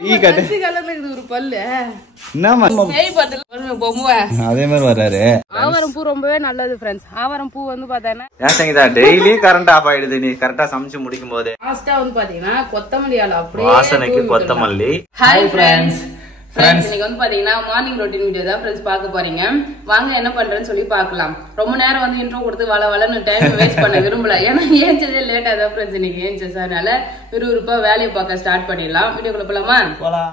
அதே மாதிரி வர்றாரு. ஆவாரம் பூ ரொம்பவே நல்லது ஃப்ரெண்ட்ஸ். ஆவாரம் பூ வந்து பாத்தீங்கன்னா டெய்லி கரண்ட் ஆஃப் ஆயிடுது. நீ கரெக்டா சமைச்சு முடிக்கும் போது லாஸ்டா வந்து பாத்தீங்கன்னா கொத்தமல்லி இலை அப்படியே வாசனைக்கு கொத்தமல்லி. Hi friends. இன்னைக்கு வந்து பாத்தீங்கன்னா மார்னிங் ரொட்டீன் வீடியோ தான் ஃப்ரெண்ட்ஸ் பார்க்க போறீங்க. வாங்க என்ன பண்றேன்னு சொல்லி பார்க்கலாம். ரொம்ப நேரம் வந்து இன்ட்ரோ கொடுத்து வளன்னு டைம் வேஸ்ட் பண்ண விரும்பல. ஏன்னா ஏஞ்சதே லேட்டா தான் ஃப்ரெண்ட்ஸ் இன்னைக்கு ஏஞ்சஸ். அதனால விறுவிறுப்பா வேலையை பார்க்க ஸ்டார்ட் பண்ணிடலாம். வீடியோக்குள்ள போலாமா? போலாம்.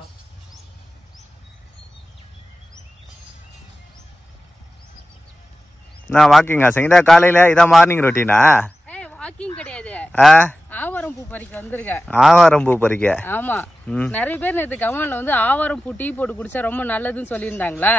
நான் வாக்கிங்கா சங்கீதா காலையில இதான் மார்னிங் ரொட்டீனா? வாக்கிங் கிடையாது, ஆவாரம் பூ பறிக்க வந்திருக்கேன். ஆவாரம் பூ பறிக்க? ஆமா. நிறைய பேர் நேத்து கமெண்ட்ல வந்து ஆவாரம் பூ டீ போட்டு குடிச்சா ரொம்ப நல்லதுன்னு சொல்லியிருந்தாங்களா,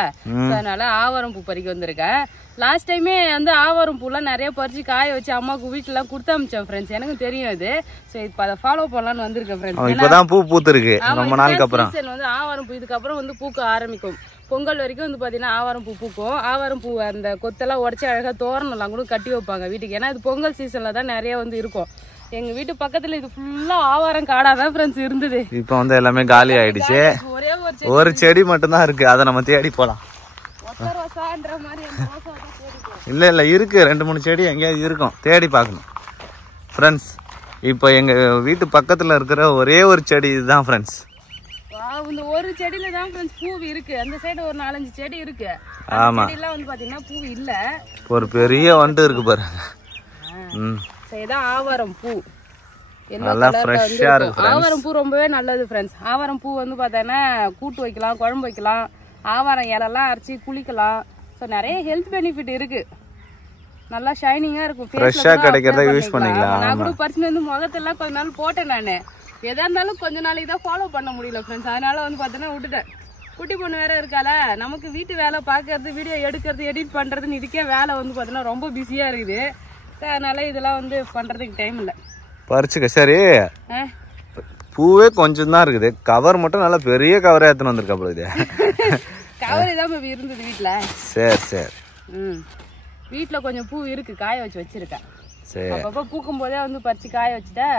அதனால ஆவாரம் பூ பறிக்க வந்திருக்கேன். லாஸ்ட் டைமே வந்து ஆவாரம் பூலாம் நிறைய பறிச்சு காய வச்சு அம்மாவுக்கு வீட்டுல எல்லாம் கொடுத்து அமிச்சேன் ஃப்ரெண்ட்ஸ். எனக்கு தெரியும் இது. சரி இப்ப அதை ஃபாலோ பண்ணலாம்னு வந்திருக்கேன் ஃப்ரெண்ட்ஸ். இப்பதான் பூ பூத்துருக்கு ரொம்ப நாளுக்கு அப்புறம். வந்து ஆவாரம் பூ இதுக்கப்புறம் வந்து பூக்க ஆரம்பிக்கும். பொங்கல் வரைக்கும் வந்து பாத்தீங்கன்னா ஆவாரம் பூ பூக்கும். ஆவாரம் பூ அந்த கொத்தெல்லாம் உடச்சி அழகா தோரணம் எல்லாம் கூட கட்டி வைப்பாங்க வீட்டுக்கு. ஏன்னா இது பொங்கல் சீசன்ல தான் நிறைய வந்து இருக்கும். எங்க வீட்டு பக்கத்துல இது ஃபுல்லா ஆவாரம் காடாதான் ஃப்ரெண்ட்ஸ் இருந்தது. இப்ப வந்து எல்லாமே காலி ஆயிடுச்சு. ஒரு செடி மட்டும் தான் இருக்கு. அதை நம்ம தேடி போலாம். இல்ல இல்ல இருக்கு, 2-3 செடி எங்கேயாவது இருக்கும், தேடி பார்க்கணும் ஃப்ரெண்ட்ஸ். இப்போ எங்க வீட்டு பக்கத்துல இருக்கிற ஒரே ஒரு செடி இதுதான் ஃப்ரெண்ட்ஸ். இந்த ஒரு செடியில தான் ஃப்ரெண்ட்ஸ் பூ இருக்கு. அந்த சைடு ஒரு 4-5 செடி இருக்கு. ஆமா, செடிலாம் வந்து பாத்தீங்கன்னா பூ இல்ல. ஒரு பெரிய வண்டு இருக்கு பாருங்க. இதான் ஆவாரம் பூ. நல்லா ஃப்ரெஷ்ஷா இருக்கு. ஆவாரம் பூ ரொம்பவே நல்லது ஃப்ரெண்ட்ஸ். ஆவாரம் பூ வந்து பாத்தீங்கன்னா கூட்டு வைக்கலாம், குழம்பு வைக்கலாம், ஆவாரம் இலெல்லாம் அரைச்சி குளிக்கலாம். ஸோ நிறைய ஹெல்த் பெனிஃபிட் இருக்கு. நல்லா ஷைனிங்கா இருக்கும். ஃப்ரெஷ்ஷா கிடைக்கிறத யூஸ் பண்ணிக்கலாம். நான் கூட பர்சனல் வந்து முகத்தெல்லாம் கொஞ்ச நாள் போட்டேன். நானு எதா இருந்தாலும் கொஞ்ச நாளைக்கு தான் ஃபாலோ பண்ண முடியல ஃப்ரெண்ட்ஸ். அதனால வந்து பார்த்தீங்கன்னா விட்டுட்டேன். குட்டி பொண்ணு வேற இருக்கால, நமக்கு வீட்டு வேலை பார்க்கறது, வீடியோ எடுக்கிறது, எடிட் பண்றதுன்னு இதுக்கே வேலை வந்து பார்த்தீங்கன்னா ரொம்ப பிஸியா இருக்குது. அதனால இதெல்லாம் வந்து பண்றதுக்கு டைம் இல்லை. பறிச்சுக்க. சரி, பூவே கொஞ்சம் தான் இருக்குது. கவர் மட்டும் நல்லா பெரிய கவரா எடுத்துன்னு வந்திருக்கா போகுது. கவர் இதான் இருந்தது வீட்டுல. சரி சரி. வீட்டுல கொஞ்சம் பூ இருக்கு, காய வச்சு வச்சிருக்கேன். சரி, அப்பப்ப பூக்கும் போதே வந்து பறிச்சு காய வச்சுட்டா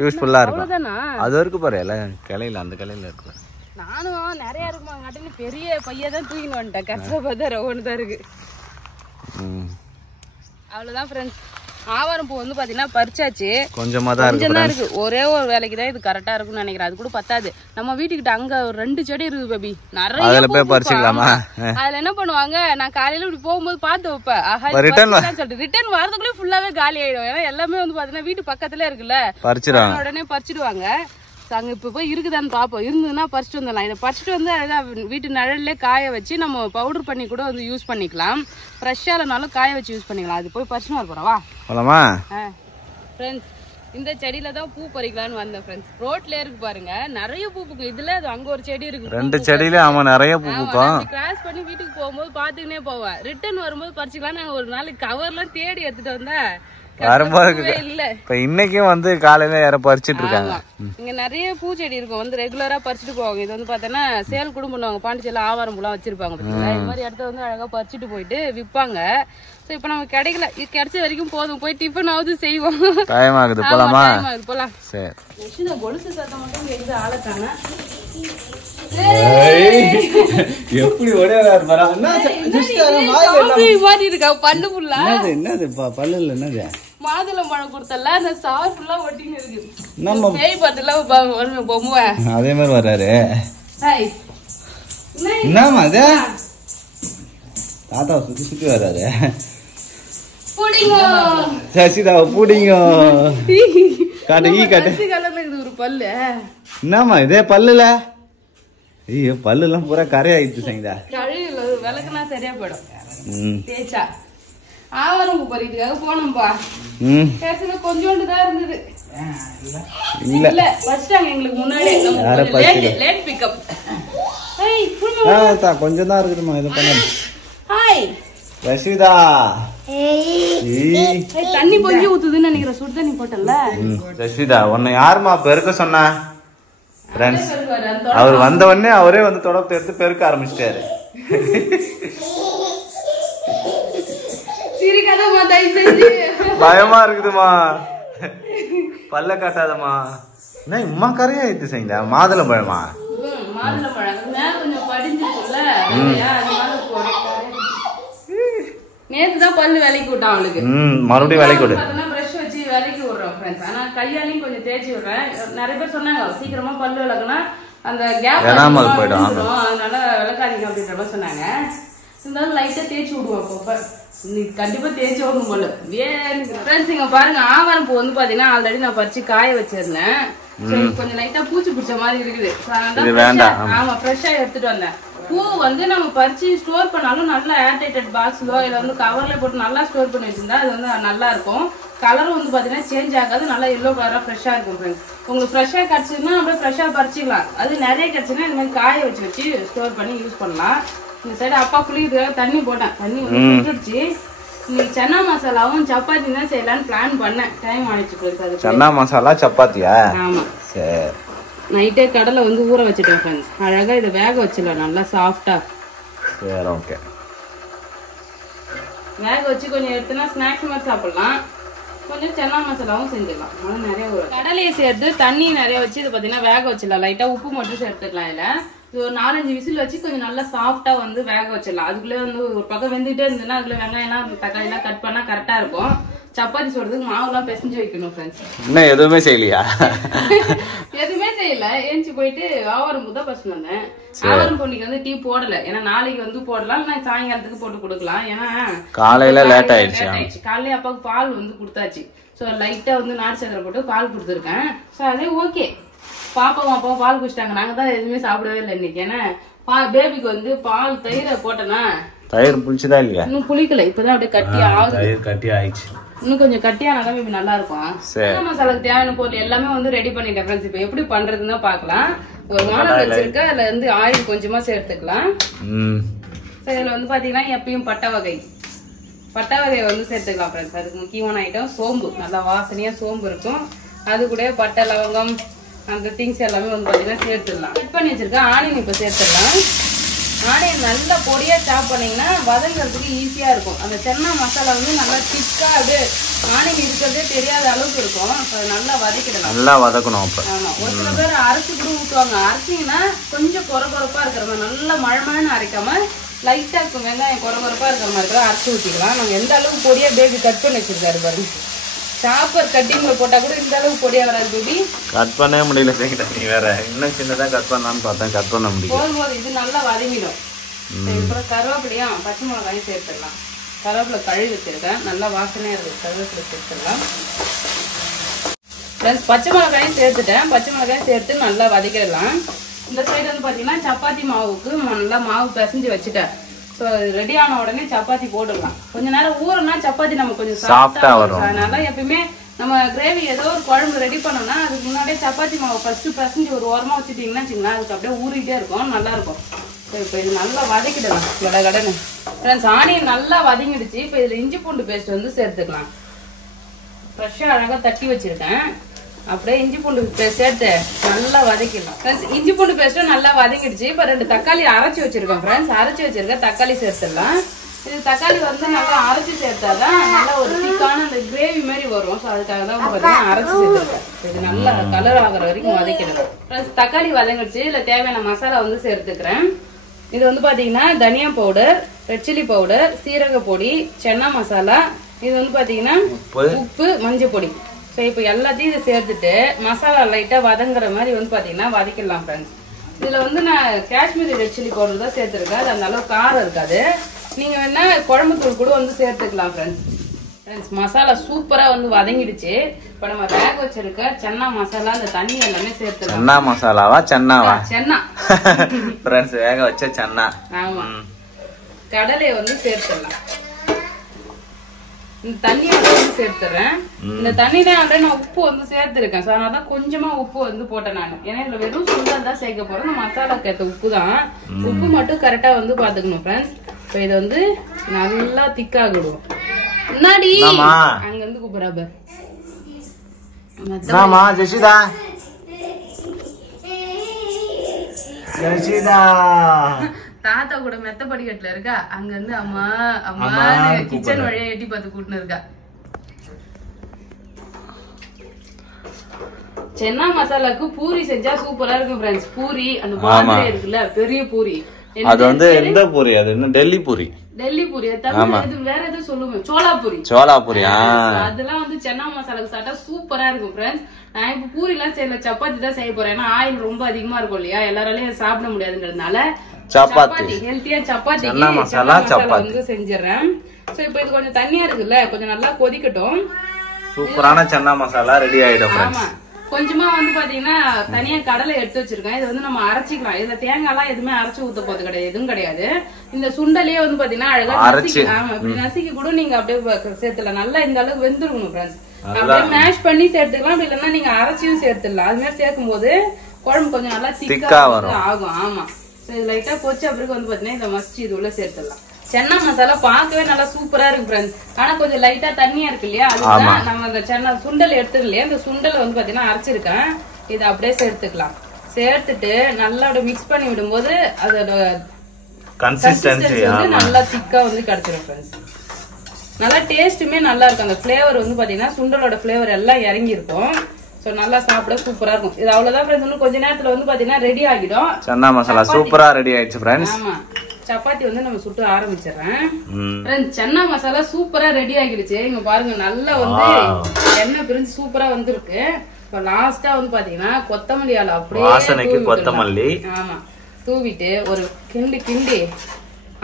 யூஸ்ஃபுல்லா இருக்கும். அது இருக்கு பாரு, எல்லாம் கிளையில, அந்த கிளையில இருக்கு. நானும் நிறைய இருக்குமாங்காட்டி பெரிய பையதான் தூக்கின்னு வந்துட்டேன். கஷ்டப்பட்டு ஒன்று தான் இருக்கு. அவ்வளவுதான் ஃப்ரெண்ட்ஸ். ஆவாரம் பூ வந்து பாத்தீங்கன்னா பறிச்சாச்சு. கொஞ்சமா தான் இருக்கு. ஒரே ஒரு வேலைக்கு தான் இது கரெக்டா இருக்கும்னு நினைக்கிறேன். அது கூட பத்தாது. நம்ம வீட்டுக்கிட்ட அங்க ஒரு 2 செடி இருக்கு பேபி. நிறைய போய் பறிச்சுக்கலாமா? அதுல என்ன பண்ணுவாங்க, நான் காலையில இப்படி போகும்போது பார்த்து வைப்பேன். சொல்லிட்டு ரிட்டர்ன் வரதுக்குள்ளே ஃபுல்லாவே காலி ஆயிடும். ஏன்னா எல்லாமே வந்து பாத்தீங்கன்னா வீட்டு பக்கத்துல இருக்குல்ல, உடனே பறிச்சிடுவாங்க. அங்க இப்ப போய் இருக்குதான்னு பாப்போம். இருந்ததுன்னா பறிச்சுட்டு வந்துடலாம். இதை பறிச்சுட்டு வந்து அதான் வீட்டு நிழல்ல காய வச்சு நம்ம பவுடர் பண்ணி கூட வந்து யூஸ் பண்ணிக்கலாம். ஃப்ரெஷ்ஷா இல்லைனாலும் காய வச்சு யூஸ் பண்ணிக்கலாம். அது போய் பறிச்சுன்னு வர போறவா ஃப்ரெண்ட்ஸ். இந்த செடியில தான் பூ பறிக்கலான்னு வந்தேன் ஃப்ரெண்ட்ஸ். ரோட்ல இருக்கு பாருங்க, நிறைய பூ பூக்கும். இதுல அங்க ஒரு செடி இருக்கு, 2 செடியில ஆமா நிறைய பூ பூக்கும். கிராஸ் பண்ணி வீட்டுக்கு போகும்போது பாத்துக்கினே போவேன். ரிட்டர்ன் வரும்போது பறிச்சுக்கலாம். நாங்க ஒரு நாளைக்கு கவர்லாம் தேடி எடுத்துட்டு வந்தேன். இப்ப இன்னைக்கும் வந்து காலையில யார பறிச்சிட்டு இருக்காங்க. இங்க நிறைய பூச்செடி இருக்கும், வந்து ரெகுலரா பறிச்சுட்டு போவாங்க. இது வந்து பாத்தீங்கன்னா சேல் கூட பண்ணுவாங்க. பாண்டிச்சேரியில ஆவாரம் பூலாம் வச்சிருப்பாங்க. இந்த மாதிரி இடத்த வந்து அழகா பறிச்சுட்டு போயிட்டு விற்பாங்க. இப்ப நமக்கு கிடைக்கல, கிடைச்ச வரைக்கும் போதும். போய் டிஃபன் ஆகுது செய்வோம். டைம் ஆகுது, போலாமா? போலாம். சரி. கொலுசு சத்தம் மட்டும் கேக்குது, ஆளக்கான எப்படி ஓடியாரு பாரு. பல்லு ஃபுல்லா என்னது பல்லுல என்னது மாதுளம் பழம் கொடுத்தல, அந்த சார் ஃபுல்லா ஒட்டின்னு இருக்கு. நம்ம பேய் பத்தல பொம்மை அதே மாதிரி வர்றாரு. என்னமா அது? தாத்தா சுத்தி சுத்தி வர்றாரு. சசிதா புடிங்க காட்டு. ஈ காட்டு. ஒரு பல்லு என்னமா இதே பல்லுல? ஐயோ, பல்லு எல்லாம் பூரா கரையாயிடுச்சு சங்கீதா. கழுவில விளக்குனா சரியா போயிடும் தேய்ச்சா. ஆவாரம் பூ பறிக்கிறதுக்காக போனோம்பா. கொஞ்சோண்டு தான் இருந்தது. இல்ல பறிச்சிட்டாங்க எங்களுக்கு முன்னாடி. Late pickup. கொஞ்சம் தான் இருக்குதுமா. இதை பண்ண ஹாய் ரஷிதா. தண்ணி கொஞ்சம் ஊத்துதுன்னு நினைக்கிறேன். சுடு தண்ணி போட்டல. ரஷிதா, உன்னை யாருமா பெருக்க சொன்னா? அவர் வந்த உடனே அவரே வந்து தொடப்பத்தை எடுத்து பெருக்க ஆரம்பிச்சிட்டாரு. பயமா இருக்குதுமா, பல்ல காட்டாதமா. என்ன இம்மா கரையாயிடுச்சு சைந்தா? மாதுளம் பழமா? மாதுளம்பழம் கொஞ்சம் படிஞ்சிருக்குல்ல நேத்து தான் பல்லு விலைக்கு விட்டான் அவளுக்கு. மறுபடியும் விலைக்கு விடு. பிரஷ் வச்சு விலைக்கு விடுறோம் ஃப்ரெண்ட்ஸ். ஆனா கையாலையும் கொஞ்சம் தேய்ச்சி விடுறேன். நிறைய பேர் சொன்னாங்க சீக்கிரமா பல்லு விளக்குனா அந்த கேப் போயிடும், அதனால விளக்காதீங்க அப்படின்ற மாதிரி சொன்னாங்க. இருந்தாலும் லைட்டா தேய்ச்சி விடுவோம் அப்பப்ப. இன்னைக்கு கண்டிப்பா தேய்ச்சி விடணும் போல ஃப்ரெண்ட்ஸ். இங்க பாருங்க ஆவாரம் பூ வந்து பாத்தீங்கன்னா ஆல்ரெடி நான் பறிச்சு காய வச்சிருந்தேன். கொஞ்சம் லைட்டா பூச்சி பிடிச்ச மாதிரி இருக்குது. ஆமா ஃப்ரெஷ்ஷா எடுத்துட்டு வந்தேன். பூ வந்து நம்ம பறிச்சு ஸ்டோர் பண்ணாலும் நல்லா ஏர்டைட்டட் பாக்ஸ்லோ இல்ல வந்து கவர்ல போட்டு நல்லா ஸ்டோர் பண்ணி வச்சிருந்தா அது வந்து நல்லா இருக்கும். கலரும் வந்து பாத்தீங்கன்னா சேஞ்ச் ஆகாது, நல்லா எல்லோ கலரா ஃப்ரெஷ்ஷா இருக்கும் ஃப்ரெண்ட்ஸ். உங்களுக்கு ஃப்ரெஷ்ஷா கிடைச்சதுன்னா அப்படியே ஃப்ரெஷ்ஷா பறிச்சிக்கலாம். அது நிறைய கிடைச்சுன்னா இந்த மாதிரி காய வச்சு ஸ்டோர் பண்ணி யூஸ் பண்ணலாம். இந்த சைடு அப்பா குளிக்கிறதுக்காக தண்ணி போட்டேன், தண்ணி வந்து சுட்டுடுச்சு. இன்னைக்கு சன்னா மசாலாவும் சப்பாத்தி தான் செய்யலான்னு பிளான் பண்ணேன். டைம் ஆயிடுச்சு. சன்னா மசாலா சப்பாத்தியா? ஆமா சரி. நைட்டே கடலை வந்து ஊற வச்சுட்டேன் ஃப்ரெண்ட்ஸ். அழகா இதை வேக வச்சிடலாம் நல்லா சாஃப்டா. சரி ஓகே. வேக வச்சு கொஞ்சம் எடுத்துனா ஸ்நாக்ஸ் மாதிரி சாப்பிடலாம். கொஞ்சம் சன்னா மசாலாவும் செஞ்சிடலாம். அதனால நிறைய ஊற கடலையை சேர்த்து தண்ணி நிறைய வச்சு இதை பார்த்தீங்கன்னா வேக வச்சிடலாம். லைட்டா உப்பு மட்டும் சேர்த்துக்கலாம். இதுல இது ஒரு 4-5 விசில் வச்சு கொஞ்சம் நல்லா சாஃப்டா வந்து வேக வச்சிடலாம். அதுக்குள்ளே வந்து ஒரு பக்கம் வெந்துகிட்டே இருந்ததுன்னா அதுக்குள்ள வெங்காயம்லாம் தக்காளி எல்லாம் கட் பண்ணா கரெக்டா இருக்கும். சப்பாத்தி சொல்றதுக்கு மாவுலாம் பிசைஞ்சு வைக்கணும் ஃப்ரெண்ட்ஸ். இன்னும் எதுவுமே செய்யலையா? எதுவுமே செய்யல. ஏஞ்சி போயிட்டு ஆவாரம் பூ தான் பசங்க வந்தேன். ஆவாரம் பொண்ணுக்கு வந்து டீ போடல. ஏன்னா நாளைக்கு வந்து போடலாம், நான் சாயங்காலத்துக்கு போட்டு கொடுக்கலாம். ஏன்னா காலையில லேட் ஆயிடுச்சு. காலையில அப்பாவுக்கு பால் வந்து கொடுத்தாச்சு. ஸோ லைட்டா வந்து நாட்டு சக்கரை போட்டு பால் கொடுத்துருக்கேன். ஸோ அதே ஓகே. பாப்பாவும் அப்பாவும் பால் குடிச்சிட்டாங்க. நாங்க தான் எதுவுமே சாப்பிடவே இல்லை இன்னைக்கு. ஏன்னா பேபிக்கு வந்து பால் தயிரை போட்டேன்னா தயிர் புளிச்சுதா இல்லையா? இன்னும் புளிக்கல, இப்பதான் அப்படியே கட்டி ஆகுது. தயிர் கட்டி ஆயிடுச்சு. இன்னும் கொஞ்சம் கட்டியானதான் பேபி நல்லா இருக்கும். மசாலாக்கு தேவையான பொருள் எல்லாமே வந்து ரெடி பண்ணிட்டேன் ஃப்ரெண்ட்ஸ். இப்போ எப்படி பண்றதுன்னு பாக்கலாம். ஒரு மாடல் வச்சிருக்க, அதுல வந்து ஆயில் கொஞ்சமா சேர்த்துக்கலாம். இதுல வந்து பாத்தீங்கன்னா எப்பயும் பட்டை வகையை வந்து சேர்த்துக்கலாம் ஃப்ரெண்ட்ஸ். அதுக்கு முக்கியமான ஐட்டம் சோம்பு. நல்லா வாசனையா சோம்பு இருக்கும். அது கூட பட்டை லவங்கம் அந்த திங்ஸ் எல்லாமே வந்து பாத்தீங்கன்னா சேர்த்துடலாம். கட் பண்ணி வச்சிருக்கேன் ஆனியன் இப்ப சேர்த்துடலாம். ஆனியன் நல்லா பொடியா சாப் பண்ணீங்கன்னா வதங்கிறதுக்கு ஈஸியா இருக்கும். அந்த சென்னா மசாலா வந்து நல்லா திக்கா அப்படியே ஆனியன் இருக்கிறதே தெரியாத அளவுக்கு இருக்கும். அது நல்லா வதக்கிடலாம். நல்லா வதக்கணும். ஆமா, ஒரு சில பேர் அரைச்சு கூட ஊற்றுவாங்க. அரைச்சிங்கன்னா கொஞ்சம் கொரகொரப்பா இருக்கிற மாதிரி, நல்லா மழமழன்னு அரைக்காம லைட்டா இருக்கும். வெங்காயம் கொரகொரப்பா இருக்கிற மாதிரி கூட அரைச்சு ஊற்றிக்கலாம். நம்ம எந்த அளவுக்கு பொடியா பேபி கட் பண்ணி வச்சிருக்காரு பாருங்க. சாப்பர் கட்டிங்ல போட்டா கூட இந்த அளவுக்கு பொடியா வராது பேபி. கட் பண்ணவே முடியல. நீ வேற இன்னும் சின்னதா கட் பண்ணலான்னு பார்த்தேன், கட் பண்ண முடியல. போதும் இது நல்லா வதங்கிடும். அப்புறம் கருவேப்பிலையும் பச்சை மிளகாயும் சேர்த்துடலாம். கருவேப்பிலை கழுவி வச்சிருக்கேன், நல்லா வாசனையா இருக்கு. கருவேப்பிலை சேர்த்துடலாம் ஃப்ரெண்ட்ஸ். பச்சை மிளகாயும் சேர்த்துட்டேன். பச்சை மிளகாயும் சேர்த்து நல்லா வதக்கிடலாம். இந்த சைடு வந்து பாத்தீங்கன்னா சப்பாத்தி மாவுக்கு நல்லா மாவு பிசைஞ்சு வச்சுட்டேன். ஸோ ரெடி ஆன உடனே சப்பாத்தி போட்டுடலாம். கொஞ்ச நேரம் ஊறனா சப்பாத்தி நம்ம கொஞ்சம் சாஃப்டா வரும். அதனால எப்பயுமே நம்ம கிரேவி ஏதோ ஒரு குழம்பு ரெடி பண்ணோம்னா அதுக்கு முன்னாடியே சப்பாத்தி மாவு ஃபர்ஸ்ட் பிசைஞ்சு ஒரு ஓரமா வச்சுட்டீங்கன்னா வச்சுக்கலாம், அதுக்கு அப்படியே ஊறிட்டே இருக்கும், நல்லா இருக்கும். ஸோ இப்போ இது நல்லா வதக்கிடலாம் கடன்னு ஃப்ரெண்ட்ஸ். ஆனியன் நல்லா வதங்கிடுச்சு. இப்போ இதுல இஞ்சி பூண்டு பேஸ்ட் வந்து சேர்த்துக்கலாம். ஃப்ரெஷ்ஷா அழகா தட்டி வச்சிருக்கேன். அப்படியே இஞ்சி பூண்டு பேஸ்ட் சேர்த்து நல்லா வதக்கிடலாம் ஃப்ரெண்ட்ஸ். இஞ்சி பூண்டு பேஸ்ட்டும் நல்லா வதங்கிடுச்சு. இப்போ 2 தக்காளி அரைச்சி வச்சிருக்கோம் ஃப்ரெண்ட்ஸ். அரைச்சி வச்சிருக்க தக்காளி சேர்த்துடலாம். இது தக்காளி வந்து நல்லா அரைச்சி சேர்த்தாதான் நல்லா ஒரு திக்கான அந்த கிரேவி மாதிரி வரும். ஸோ அதுக்காக தான் பார்த்தீங்கன்னா அரைச்சி சேர்த்துருக்கேன். இது நல்லா கலர் ஆகிற வரைக்கும் வதக்கிடலாம் ஃப்ரெண்ட்ஸ். தக்காளி வதங்கிடுச்சு. இல்லை தேவையான மசாலா வந்து சேர்த்துக்கிறேன். இது வந்து பார்த்தீங்கன்னா தனியா பவுடர், ரெட் சில்லி பவுடர், சீரக பொடி, சென்னா மசாலா, இது வந்து பார்த்தீங்கன்னா உப்பு, மஞ்சள் பொடி. ஸோ இப்போ எல்லாத்தையும் இதை சேர்த்துட்டு மசாலா லைட்டாக வதங்குற மாதிரி வந்து பார்த்தீங்கன்னா வதக்கிடலாம் ஃப்ரெண்ட்ஸ். இதில் வந்து நான் காஷ்மீரி ரெட் சில்லி பவுடர் தான் சேர்த்துருக்கேன். அது அந்த அளவுக்கு காரம் இருக்காது. நீங்கள் வேணா குழம்புத்தூள் கூட வந்து சேர்த்துக்கலாம் ஃப்ரெண்ட்ஸ். மசாலா சூப்பராக வந்து வதங்கிடுச்சு. இப்போ நம்ம வேக வச்சிருக்க சென்னா மசாலா அந்த தண்ணி எல்லாமே சேர்த்துக்கலாம். சென்னா மசாலாவா சென்னாவா? சென்னா ஃப்ரெண்ட்ஸ், வேக வச்ச சென்னா. ஆமாம், கடலையை வந்து சேர்த்துடலாம். இந்த தண்ணியை வந்து சேர்த்துறேன். இந்த தண்ணியில நான் உப்பு வந்து சேர்த்துருக்கேன். ஸோ அதனால தான் கொஞ்சமா உப்பு வந்து போட்டேன் நான். ஏன்னா இதுல வெறும் சுண்டல் தான் சேர்க்க போறேன். இந்த மசாலாக்கு ஏற்ற உப்பு தான். உப்பு மட்டும் கரெக்டா வந்து பாத்துக்கணும் ஃப்ரெண்ட்ஸ். இப்போ இதை வந்து நல்லா திக்காக விடுவோம். முன்னாடி அங்க இருந்து கூப்பிடுறா ஜெஷிதா. தாத்தா கூட மெத்த படிக்கட்டுல இருக்கா. அங்க இருந்து அம்மா அம்மா கிச்சன் வழியா எட்டி பார்த்து கூட்டினு இருக்கா. சென்னா மசாலாக்கு பூரி செஞ்சா சூப்பரா இருக்கும் ஃப்ரெண்ட்ஸ். பூரி அந்த மாதிரி இருக்குல்ல பெரிய பூரி, அது வந்து எந்த பூரி? அது என்ன? டெல்லி பூரி. டெல்லி பூரி தமிழ் வேற ஏதோ சொல்லுவேன், சோலாபூரி. சோலாபூரி அதெல்லாம் வந்து சென்னா மசாலாக்கு சாப்பிட்டா சூப்பரா இருக்கும் ஃப்ரெண்ட்ஸ். நான் இப்ப பூரி எல்லாம் செய்யல, சப்பாத்தி தான் செய்ய போறேன். ஏன்னா ஆயில் ரொம்ப அதிகமா இருக்கும் இல்லையா, எல்லாராலையும் சாப்பிட முடியாதுன்றதுனால சப்பாத்தி ஹெல்த்தியா சப்பாத்தி சென்னா மசாலா வந்து செஞ்சிடறேன். சோ இப்போ இது கொஞ்சம் தண்ணியா இருக்குல்ல, கொஞ்சம் நல்லா கொதிக்கட்டும். சூப்பரான சென்னா மசாலா ரெடி ஆயிடும். ஆமா, கொஞ்சமா வந்து பாத்தீங்கன்னா தனியா கடலை எடுத்து வச்சிருக்கேன். இது வந்து நம்ம அரைச்சிக்கலாம். இதுல தேங்காய் எல்லாம் எதுவுமே அரைச்சு ஊத்த போறது கிடையாது, எதுவும் கிடையாது. இந்த சுண்டலையே வந்து பாத்தீங்கன்னா அழகா நசுக்கி கூட நீங்க அப்படியே சேர்த்துலாம். நல்லா இந்த அளவுக்கு வெந்துருக்கணும் ஃப்ரெண்ட்ஸ். அப்படியே மேஷ் பண்ணி சேர்த்துக்கலாம். அப்படி இல்லைன்னா நீங்க அரைச்சியும் சேர்த்துடலாம். அது மாதிரி சேர்க்கும் போது குழம்பு கொஞ்சம் நல்லா திக்கா ஆகும். ஆமா, லைட்டா பொச்சு அப்புறம் வந்து பாத்தீங்கன்னா இந்த மஸ்டி இது உள்ள சேர்த்துடலாம். சென்னா மசாலா பார்க்கவே நல்லா சூப்பரா இருக்கு ஃப்ரெண்ட்ஸ். ஆனா கொஞ்சம் லைட்டா தண்ணியா இருக்கு இல்லையா, அதுதான் நம்ம அந்த சென்னா சுண்டல் எடுத்துருக்கு இல்லையா, அந்த சுண்டல் வந்து பாத்தீங்கன்னா அரைச்சிருக்கேன். இதை அப்படியே சேர்த்துக்கலாம். சேர்த்துட்டு நல்லா மிக்ஸ் பண்ணி விடும்போது அதோட கன்சிஸ்டன்சி வந்து நல்லா திக்கா வந்து கிடைச்சிடும் ஃப்ரெண்ட்ஸ். நல்லா டேஸ்ட்டுமே நல்லா இருக்கும். அந்த பிளேவர் வந்து பாத்தீங்கன்னா சுண்டலோட பிளேவர் எல்லாம் இறங்கி இருக்கும். நல்லா சாப்பிட சூப்பரா இருக்கும். இது அவ்வளவுதான் ஃப்ரெண்ட்ஸ். இன்னும் கொஞ்ச நேரத்துல வந்து பாத்தீங்கன்னா ரெடி ஆகிடும். சென்னா மசாலா சூப்பரா ரெடி ஆயிடுச்சு ஃப்ரெண்ட்ஸ். ஆமா, சப்பாத்தி வந்து நம்ம சுட்டு ஆரம்பிச்சிடறேன். சென்னா மசாலா சூப்பரா ரெடி ஆகிடுச்சு. இங்க பாருங்க, நல்லா வந்து எண்ணெய் பிரிஞ்சு சூப்பரா வந்துருக்கு. இப்ப லாஸ்டா வந்து பாத்தீங்கன்னா கொத்தமல்லி ஆளு அப்படியே வாசனைக்கு கொத்தமல்லி தூவிட்டு ஒரு கிண்டி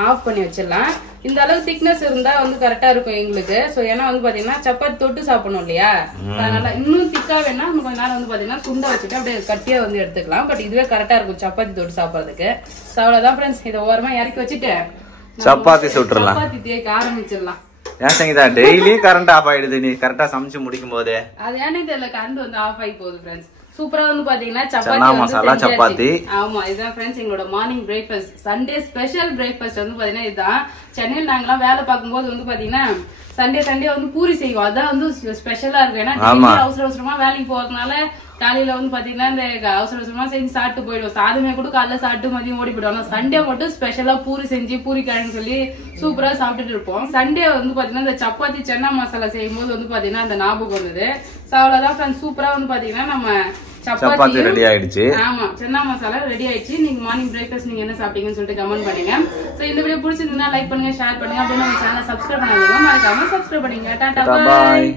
ஆஃப் பண்ணி வச்சிடலாம். இந்த அளவு திக்னஸ் இருந்தா வந்து கரெக்டா இருக்கும் எங்களுக்கு. சோ ஏன்னா வந்து பாத்தீங்கன்னா சப்பாத்தி தொட்டு சாப்பிடணும் இல்லையா, அதனால இன்னும் திக்கா வேணா கொஞ்ச நேரம் வந்து பாத்தீங்கன்னா சுண்ட வச்சுட்டு அப்படியே கட்டியா வந்து எடுத்துக்கலாம். பட் இதுவே கரெக்டா இருக்கும் சப்பாத்தி தொட்டு சாப்பிடறதுக்கு. அவ்வளவுதான் ஃப்ரெண்ட்ஸ். இதை ஓரமா இறக்கி வச்சுட்டு சப்பாத்தி சுட்டுறலாம். சப்பாத்தி தேய்க்க ஆரம்பிச்சிடலாம். ஏன் சங்கீதா டெய்லி கரண்ட் ஆஃப் ஆயிடுது நீ கரெக்டா சமைச்சு முடிக்கும் போதே? அது ஏன்னு தெரியல, கரண்ட் வந்து ஆஃப் ஆகி போகுது ஃப்ரெண்ட்ஸ். சூப்பரா வந்து பாத்தீங்கன்னா சப்பாத்தி. ஆமா, இதுதான் ஃப்ரெண்ட்ஸ் எங்களோட morning breakfast. Sunday special breakfast வந்து பாத்தீங்கன்னா இதுதான். சென்னையில் நாங்கெல்லாம் வேலை பார்க்கும்போது வந்து பாத்தீங்கன்னா சண்டே வந்து பூரி செய்வோம். அதான் வந்து ஸ்பெஷலா இருக்கும். ஏன்னா அவசரமா வேலைக்கு போறதுனால காலையில வந்து பாத்தீங்கன்னா இந்த அவசரமா செஞ்சு சாப்பிட்டு போயிடுவோம். சாதமே கூட காலைல சாப்பிட்டு மதியம் ஓடி போயிடுவோம். சண்டே மட்டும் ஸ்பெஷலா பூரி செஞ்சு பூரி கிழங்கு சொல்லி சூப்பரா சாப்பிட்டுட்டு இருப்போம். சண்டே வந்து பாத்தீங்கன்னா இந்த சப்பாத்தி சென்னா மசாலா செய்யும் போது வந்து பாத்தீங்கன்னா அந்த ஞாபகம் வந்தது. அவ்வளவுதான் ஃப்ரெண்ட்ஸ். சூப்பரா வந்து பாத்தீங்கன்னா நம்ம சப்பாத்தி ரெடி ஆயிடுச்சு. ஆமா, சென்னா மசாலா ரெடி ஆயிடுச்சு. நீங்க மார்னிங் பிரேக்ஃபாஸ்ட் நீங்க என்ன சாப்பிட்டீங்கன்னு சொல்லிட்டு கமெண்ட் பண்ணுங்க. சோ இந்த வீடியோ பிடிச்சிருந்தா லைக் பண்ணுங்க, ஷேர் பண்ணுங்க. அப்படியே நம்ம சேனலை சப்ஸ்கிரைப் பண்ணாதீங்க, மறக்காம சப்ஸ்கிரைப் பண்ணுங்க. டாடா, பாய்.